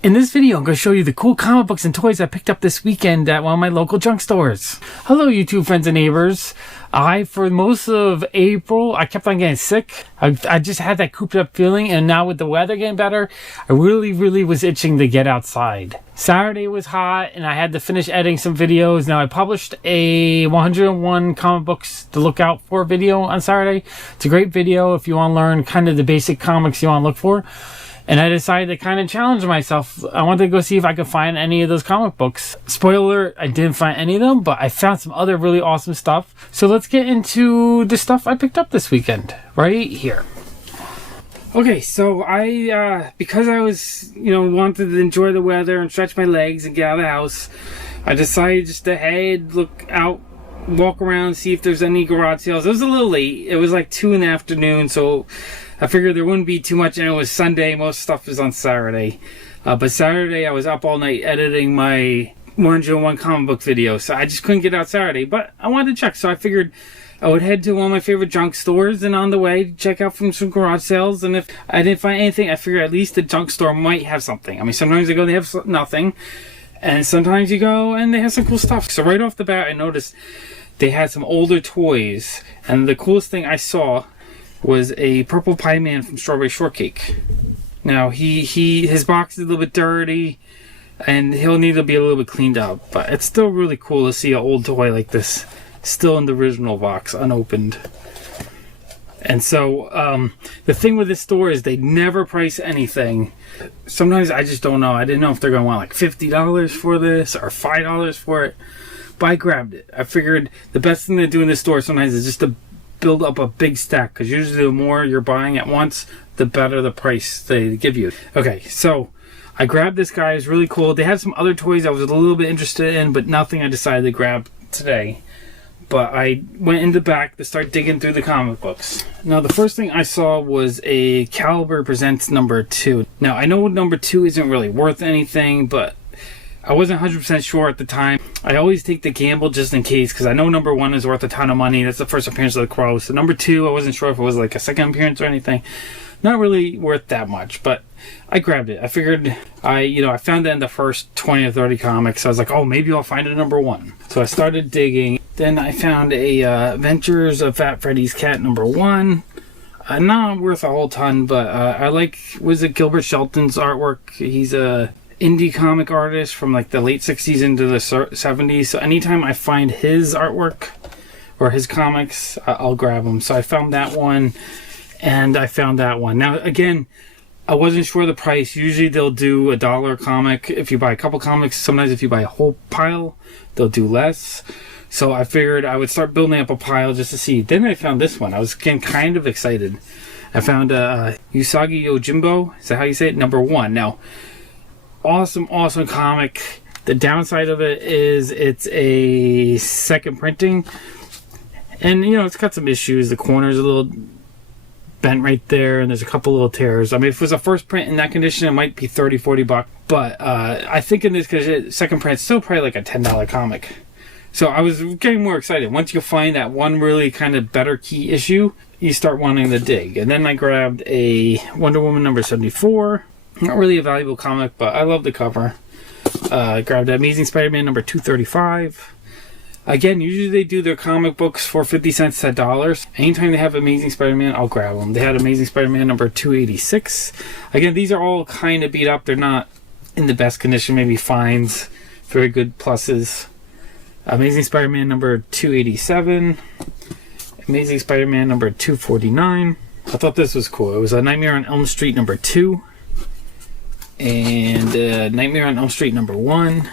In this video, I'm going to show you the cool comic books and toys I picked up this weekend at one of my local junk stores. Hello, YouTube friends and neighbors. For most of April, I kept on getting sick. I just had that cooped up feeling, and now with the weather getting better, I really was itching to get outside. Saturday was hot, and I had to finish editing some videos. Now, I published a 101 comic books to look out for video on Saturday. It's a great video if you want to learn kind of the basic comics you want to look for. And I decided to kind of challenge myself. I wanted to go see if I could find any of those comic books. Spoiler alert, I didn't find any of them, but I found some other really awesome stuff. So let's get into the stuff I picked up this weekend, right here. Okay, so because I was, wanted to enjoy the weather and stretch my legs and get out of the house, I decided just to head, look out, walk around, see if there's any garage sales. It was a little late. It was like 2 in the afternoon, so I figured there wouldn't be too much, and it was Sunday. Most stuff is on Saturday. But Saturday, I was up all night editing my 101 comic book video, so I just couldn't get out Saturday. But I wanted to check, so I figured I would head to one of my favorite junk stores, and on the way, check out from some garage sales. And if I didn't find anything, I figured at least the junk store might have something. I mean, sometimes I go, they have nothing, and sometimes you go, and they have some cool stuff. So right off the bat, I noticed they had some older toys, and the coolest thing I saw was a purple pie man from Strawberry Shortcake. Now his box is a little bit dirty and he'll need to be a little bit cleaned up, but it's still really cool to see an old toy like this still in the original box, unopened. And so the thing with this store is they never price anything. Sometimes I just don't know. I didn't know if they're gonna want like $50 for this or $5 for it, but I grabbed it. I figured the best thing to do in this store sometimes is just to build up a big stack, because usually the more you're buying at once, the better the price they give you. Okay, so I grabbed this guy. It's really cool. They had some other toys I was a little bit interested in, but nothing I decided to grab today. But I went in the back to start digging through the comic books. Now, the first thing I saw was a Caliber Presents number 2. Now, I know number 2 isn't really worth anything, but I wasn't 100% sure at the time. I always take the gamble just in case, because I know number 1 is worth a ton of money. That's the first appearance of the Crow. So number 2, I wasn't sure if it was like a second appearance or anything. Not really worth that much, but I grabbed it. I figured I found it in the first 20 or 30 comics. So I was like, oh, maybe I'll find it number 1. So I started digging. Then I found a Adventures of Fat Freddy's Cat number 1. Not worth a whole ton, but was it Gilbert Shelton's artwork? He's a indie comic artist from like the late 60s into the 70s. So anytime I find his artwork or his comics, I'll grab them. So I found that one, and I found that one. Now, again, I wasn't sure the price. Usually they'll do $1 a comic if you buy a couple comics. Sometimes if you buy a whole pile, they'll do less. So I figured I would start building up a pile just to see. Then I found this one. I was getting kind of excited. I found Saga Yojimbo. Is that how you say it? Number 1. Now, awesome comic. The downside of it is it's a second printing, and it's got some issues. The corner's a little bent right there, and there's a couple little tears. I mean, if it was a first print in that condition, it might be $30-40, but I think in this condition, second print, it's still probably like a $10 comic. So I was getting more excited. Once you find that one really kind of better key issue, you start wanting to dig. And then I grabbed a Wonder Woman number 74. Not really a valuable comic, but I love the cover. Grabbed Amazing Spider-Man number 235. Again, usually they do their comic books for 50 cents to $1. Anytime they have Amazing Spider-Man, I'll grab them. They had Amazing Spider-Man number 286. Again, these are all kind of beat up. They're not in the best condition, maybe fines. Very good pluses. Amazing Spider-Man number 287. Amazing Spider-Man number 249. I thought this was cool. It was a Nightmare on Elm Street number 2. And Nightmare on Elm Street number 1.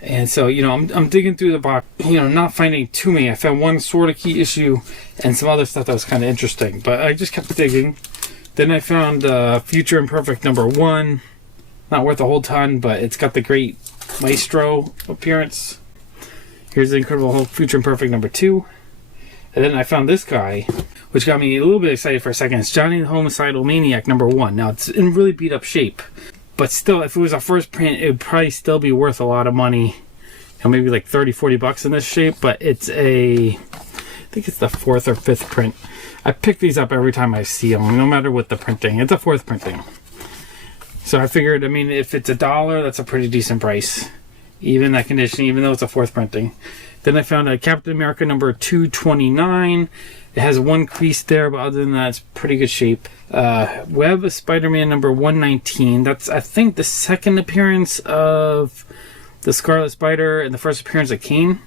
And so, I'm digging through the box, not finding too many. I found one sort of key issue and some other stuff that was kind of interesting, but I just kept digging. Then I found Future Imperfect number 1. Not worth a whole ton, but it's got the great Maestro appearance. Here's the Incredible Hulk Future Imperfect number 2. And then I found this guy, which got me a little bit excited for a second. It's Johnny the Homicidal Maniac number 1. Now, it's in really beat up shape, but still, if it was a first print, it would probably still be worth a lot of money. Maybe like $30-40 in this shape, but it's I think it's the 4th or 5th print. I pick these up every time I see them, no matter what the printing. It's a 4th printing. So I figured, I mean, if it's $1, that's a pretty decent price. Even that condition, even though it's a 4th printing. Then I found a Captain America number 229. It has one crease there, but other than that, it's pretty good shape. Web of Spider-Man number 119. That's, I think, the second appearance of the Scarlet Spider and the first appearance of Kane.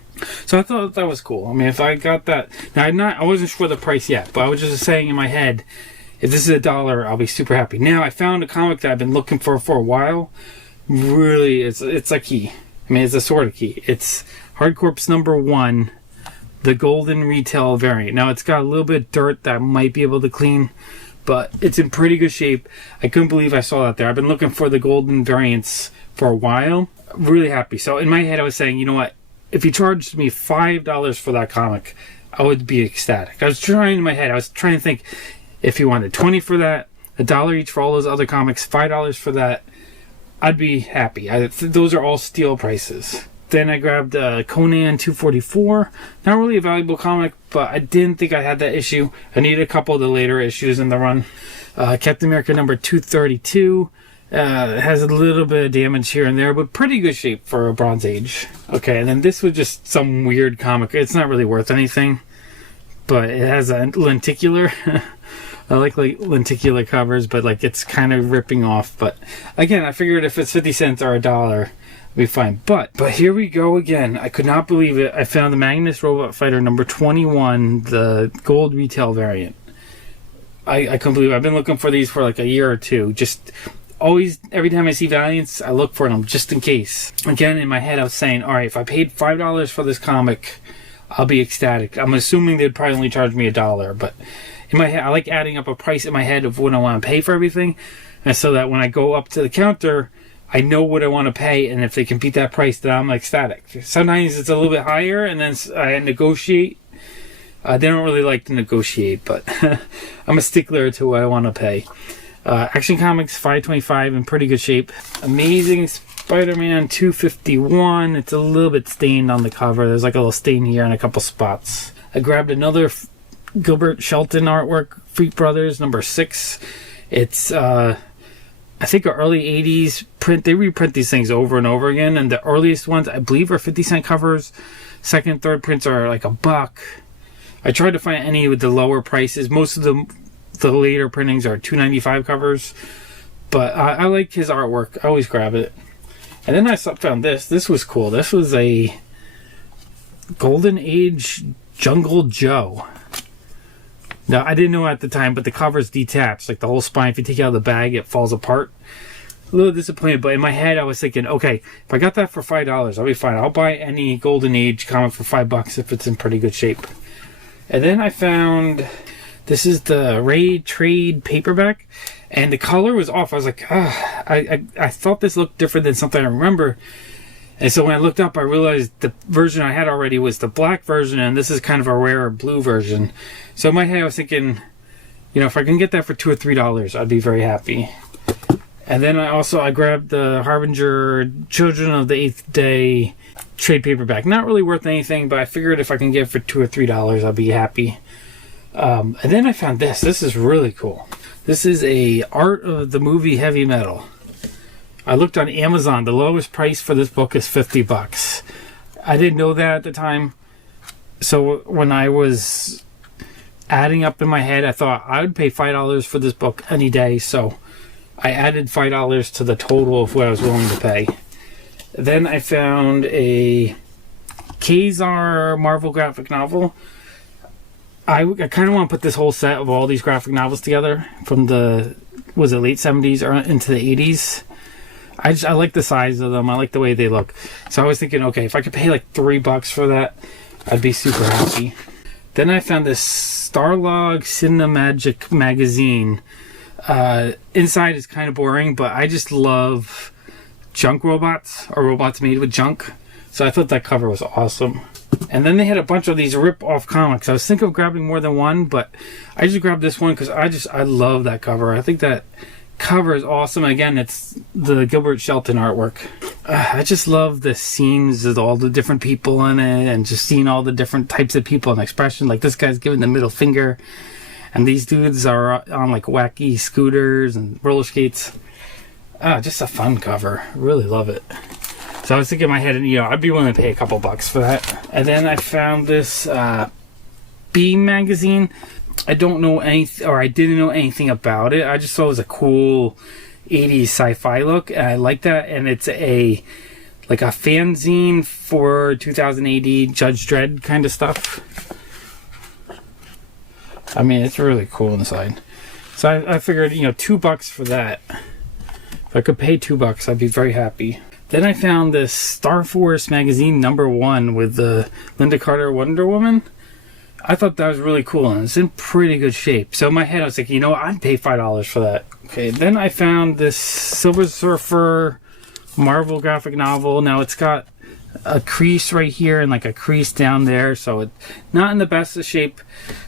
So I thought that was cool. I mean, if I got that... Now, I wasn't sure the price yet, but I was just saying in my head, if this is $1, I'll be super happy. Now, I found a comic that I've been looking for a while. Really, it's a key. I mean, it's a sort of key. It's Hard Corpse number 1, the golden retail variant. Now, it's got a little bit of dirt that I might be able to clean, but it's in pretty good shape. I couldn't believe I saw that there. I've been looking for the golden variants for a while. Really happy. So in my head, I was saying, you know what? If you charged me $5 for that comic, I would be ecstatic. I was trying in my head. I was trying to think if you wanted $20 for that, $1 each for all those other comics, $5 for that, I'd be happy. Those are all steal prices. Then I grabbed Conan 244. Not really a valuable comic, but I didn't think I had that issue. I needed a couple of the later issues in the run. Captain America number 232. It has a little bit of damage here and there, but pretty good shape for a Bronze Age. Okay, and then this was just some weird comic. It's not really worth anything, but it has a lenticular. I like lenticular covers, but like it's kind of ripping off. But again, I figured if it's 50 cents or $1, it'd be fine. But here we go again. I could not believe it. I found the Magnus Robot Fighter number 21, the gold retail variant. I couldn't believe it. I've been looking for these for like a year or two. Just always, every time I see Valiants, I look for them just in case. Again, in my head, I was saying, all right, if I paid $5 for this comic, I'll be ecstatic. I'm assuming they'd probably only charge me $1, but in my head, I like adding up a price in my head of what I want to pay for everything, and so that when I go up to the counter, I know what I want to pay, and if they can beat that price, then I'm ecstatic. Sometimes it's a little bit higher, and then I negotiate. They don't really like to negotiate, but I'm a stickler to what I want to pay. Action Comics 525 in pretty good shape. Amazing Spider-Man 251. It's a little bit stained on the cover. There's like a little stain here and a couple spots. I grabbed another Gilbert Shelton artwork, Freak Brothers number 6. It's I think an early 80s print. They reprint these things over and over again, and the earliest ones I believe are 50-cent covers. Second and third prints are like $1. I tried to find any with the lower prices. Most of the later printings are $2.95 covers, but I like his artwork. I always grab it. And then I found this. This was cool. This was a Golden Age Jungle Joe. Now, I didn't know at the time, but the cover's detached. Like the whole spine, if you take it out of the bag, it falls apart. A little disappointed, but in my head, I was thinking, okay, if I got that for $5, I'll be fine. I'll buy any Golden Age comic for $5 if it's in pretty good shape. And then I found, this is the Raid Trade paperback, and the color was off. I was like, I thought this looked different than something I remember. And so when I looked up, I realized the version I had already was the black version, and this is kind of a rare blue version. So in my head, I was thinking, you know, if I can get that for $2 or $3, I'd be very happy. And then I grabbed the Harbinger Children of the Eighth Day trade paperback. Not really worth anything, but I figured if I can get it for $2 or $3, I'll be happy. And then I found this. This is really cool. This is a art of the movie Heavy Metal. I looked on Amazon. The lowest price for this book is $50. I didn't know that at the time. So when I was adding up in my head, I thought I would pay $5 for this book any day. So I added $5 to the total of what I was willing to pay. Then I found a Kezar Marvel graphic novel. I kind of want to put this whole set of all these graphic novels together from the, was it late 70s or into the 80s? I like the size of them. I like the way they look. So I was thinking, okay, if I could pay like $3 for that, I'd be super happy. Then I found this Starlog Sin magazine. Inside is kind of boring, but I just love junk robots, or robots made with junk. So I thought that cover was awesome. And then they had a bunch of these Ripoff Comics. I was thinking of grabbing more than one, but I just grabbed this one because I love that cover. I think that cover is awesome. Again, it's the Gilbert Shelton artwork. I just love the scenes with all the different people in it, and just seeing all the different types of people and expression. Like this guy's giving the middle finger, and these dudes are on like wacky scooters and roller skates. Just a fun cover. Really love it. So I was thinking in my head, you know, I'd be willing to pay a couple bucks for that. And then I found this Beam magazine. I don't know anything, or I didn't know anything about it. I just thought it was a cool 80s sci-fi look, and I like that. And it's like a fanzine for 2000 AD Judge Dredd kind of stuff. I mean, it's really cool inside. So I figured, you know, $2 for that. If I could pay $2, I'd be very happy. Then I found this Star Force magazine #1 with the Linda Carter Wonder Woman. I thought that was really cool, and it's in pretty good shape. So in my head, I was like, you know, I'd pay $5 for that. Okay, then I found this Silver Surfer Marvel graphic novel. Now it's got a crease right here and like a crease down there, so it's not in the best of shape.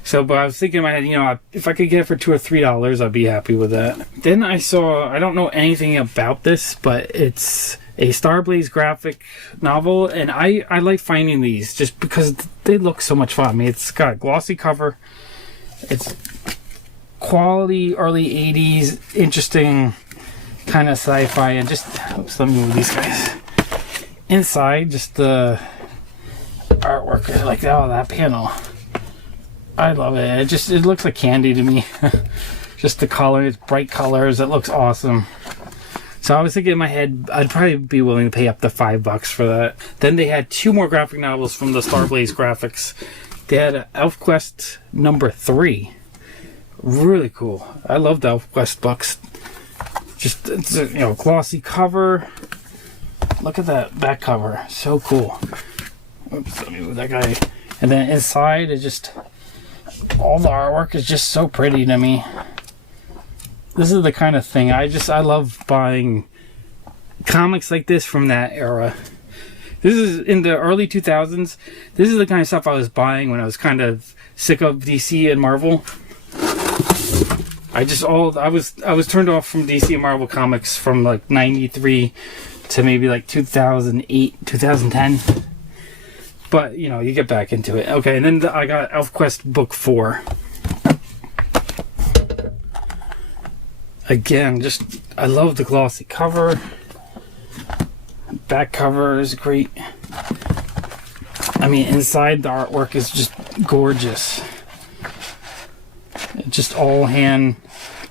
So, but I was thinking in my head, you know, if I could get it for $2 or $3, I'd be happy with that. Then I saw, I don't know anything about this, but it's a Starblaze graphic novel, and I like finding these just because they look so much fun. I mean, it's got a glossy cover, it's quality early 80s, interesting kind of sci-fi, and just, oops, let me move these guys. Inside, just the artwork, like, oh, that panel, I love it. It looks like candy to me. Just the colors, bright colors, it looks awesome. So I was thinking in my head, I'd probably be willing to pay up to $5 for that. Then they had 2 more graphic novels from the Starblaze graphics. They had Elfquest III. Really cool. I love the Elfquest books. Just, it's a, you know, glossy cover. Look at that back cover. So cool. Oops, let me move that guy. And then inside, it just, all the artwork is just so pretty to me. This is the kind of thing I love buying comics like this from that era. This is in the early 2000s. This is the kind of stuff I was buying when I was kind of sick of DC and Marvel. I was turned off from DC and Marvel comics from like 93 to maybe like 2008, 2010. But, you know, you get back into it. Okay, and then I got Elfquest Book 4. Again, just, I love the glossy cover. Back cover is great. I mean, inside the artwork is just gorgeous. It just all hand,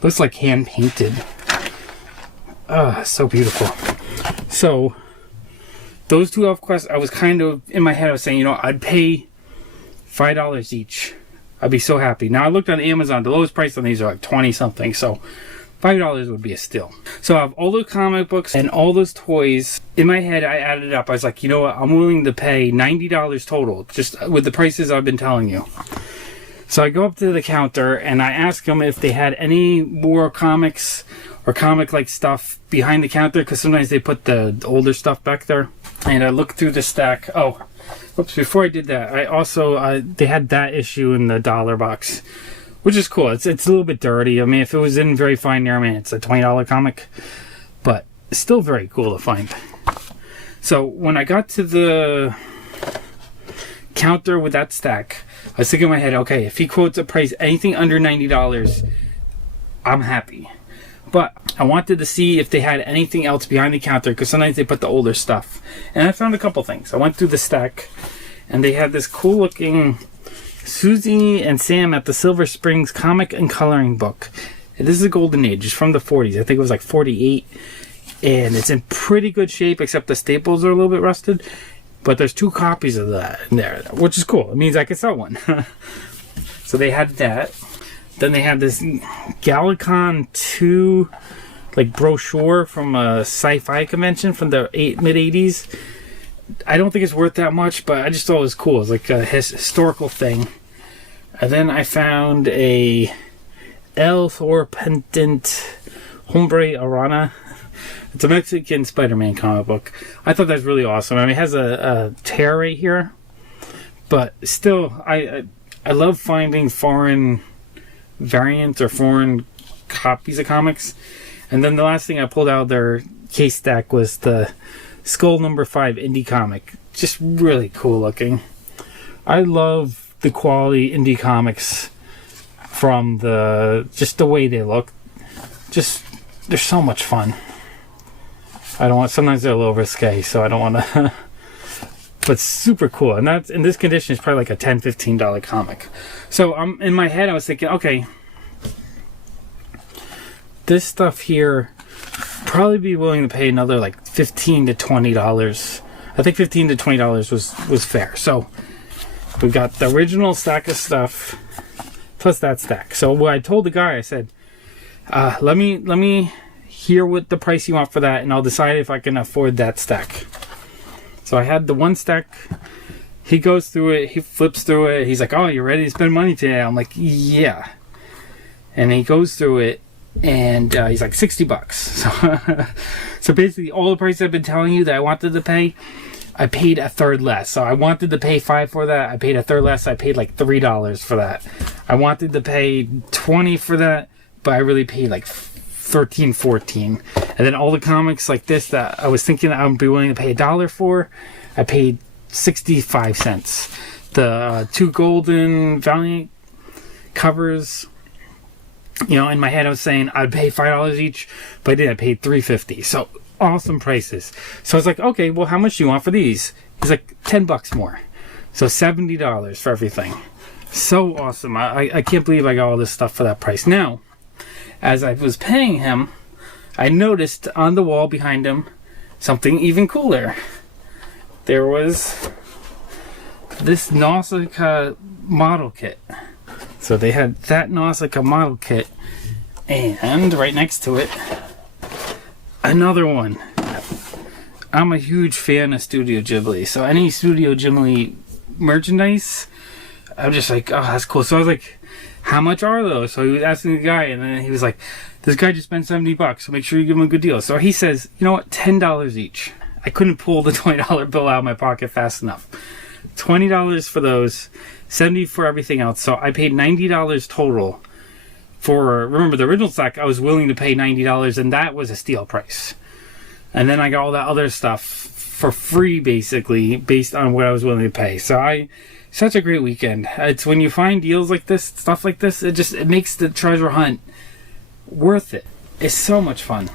looks like hand painted. So beautiful. So, those 2 Elfquest, I was kind of, in my head, I was saying, you know, I'd pay $5 each. I'd be so happy. Now, I looked on Amazon, the lowest price on these are like 20 something, so $5 would be a steal. So I have all those comic books and all those toys. In my head, I added up. I was like, you know what? I'm willing to pay $90 total, just with the prices I've been telling you. So I go up to the counter and I ask them if they had any more comics or comic-like stuff behind the counter, because sometimes they put the older stuff back there. And I looked through the stack. Oh, oops, before I did that, I also, they had that issue in the dollar box, which is cool. It's a little bit dirty. I mean, if it was in very fine Airman, it's a $20 comic, but it's still very cool to find. So when I got to the counter with that stack, I was thinking in my head, okay, if he quotes a price anything under $90, I'm happy. But I wanted to see if they had anything else behind the counter, because sometimes they put the older stuff. And I found a couple things. I went through the stack, and they had this cool looking Susie and Sam at the Silver Springs comic and coloring book. And this is a golden age. It's from the 40s. I think it was like 48. And it's in pretty good shape, except the staples are a little bit rusted. But there's 2 copies of that in there, which is cool. It means I could sell one. So they had that. Then they had this Galacon 2 like brochure from a SciFi Convention from the mid-80s. I don't think it's worth that much, but I just thought it was cool. It's like a historical thing. And then I found a El Thor pendant Hombre Arana. It's a Mexican SpiderMan comic book. I thought that was really awesome. I mean, it has a tear right here, but still, I love finding foreign variants or foreign copies of comics. And then the last thing I pulled out of their case stack was the Skull #5 indie comic. Just really cool looking. I love the quality indie comics from just the way they look. Just, they're so much fun. I don't want, sometimes they're a little risque, so I don't want to. But super cool, and that's, in this condition, it's probably like a $10-15 comic. So in my head I was thinking, okay, this stuff here, probably be willing to pay another like $15 to $20. I think $15 to $20 was fair. So we've got the original stack of stuff plus that stack. So what I told the guy, I said, let me hear what the price you want for that, and I'll decide if I can afford that stack. So I had the one stack. He goes through it, he flips through it, he's like, oh, you ready to spend money today? I'm like, yeah. And he goes through it, and he's like, $60. So, so basically all the prices I've been telling you that I wanted to pay, I paid a third less. So I wanted to pay $5 for that, I paid a third less. I paid like $3 for that. I wanted to pay $20 for that, but I really paid like $13, $14. And then all the comics like this that I was thinking I would be willing to pay $1 for, I paid 65 cents. The two golden Valiant covers, you know, in my head I was saying I'd pay $5 each, but I didn't. I paid $3.50. So awesome prices. So I was like, okay, well, how much do you want for these? He's like, $10 more. So $70 for everything. So awesome. I can't believe I got all this stuff for that price. Now, as I was paying him, I noticed on the wall behind him something even cooler. There was this Nausicaa model kit. So they had that Nausicaa model kit, and right next to it, another one. I'm a huge fan of Studio Ghibli, so any Studio Ghibli merchandise, I'm just like, oh, that's cool. So I was like, how much are those? So he was asking the guy, and then he was like, this guy just spent $70, so make sure you give him a good deal. So he says, you know what, $10 each. I couldn't pull the $20 bill out of my pocket fast enough. $20 for those, $70 for everything else. So I paid $90 total for, remember the original stack, I was willing to pay $90, and that was a steal price. And then I got all that other stuff for free, basically, based on what I was willing to pay. So such a great weekend. It's when you find deals like this, stuff like this, it makes the treasure hunt worth it. It's so much fun.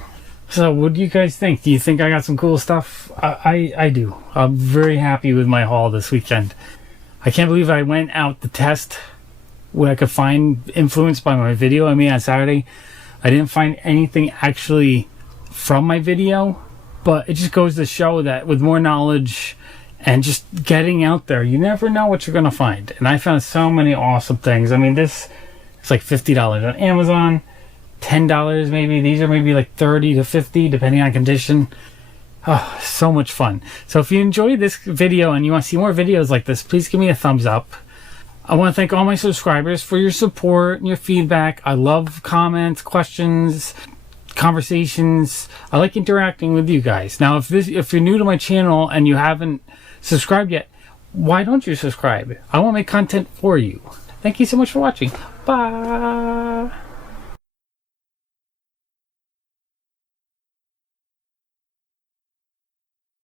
So what do you guys think? Do you think I got some cool stuff? I do. I'm very happy with my haul this weekend. I can't believe I went out to test what I could find influenced by my video I made on Saturday. I didn't find anything actually from my video, but it just goes to show that with more knowledge and just getting out there, you never know what you're going to find. And I found so many awesome things. I mean, this is like $50 on Amazon. $10 maybe. These are maybe like $30 to $50 depending on condition. Oh, so much fun. So if you enjoyed this video and you want to see more videos like this, please give me a thumbs up. I want to thank all my subscribers for your support and your feedback. I love comments, questions, conversations. I like interacting with you guys. Now if you're new to my channel and you haven't subscribed yet, why don't you subscribe? I want to make content for you. Thank you so much for watching. Bye.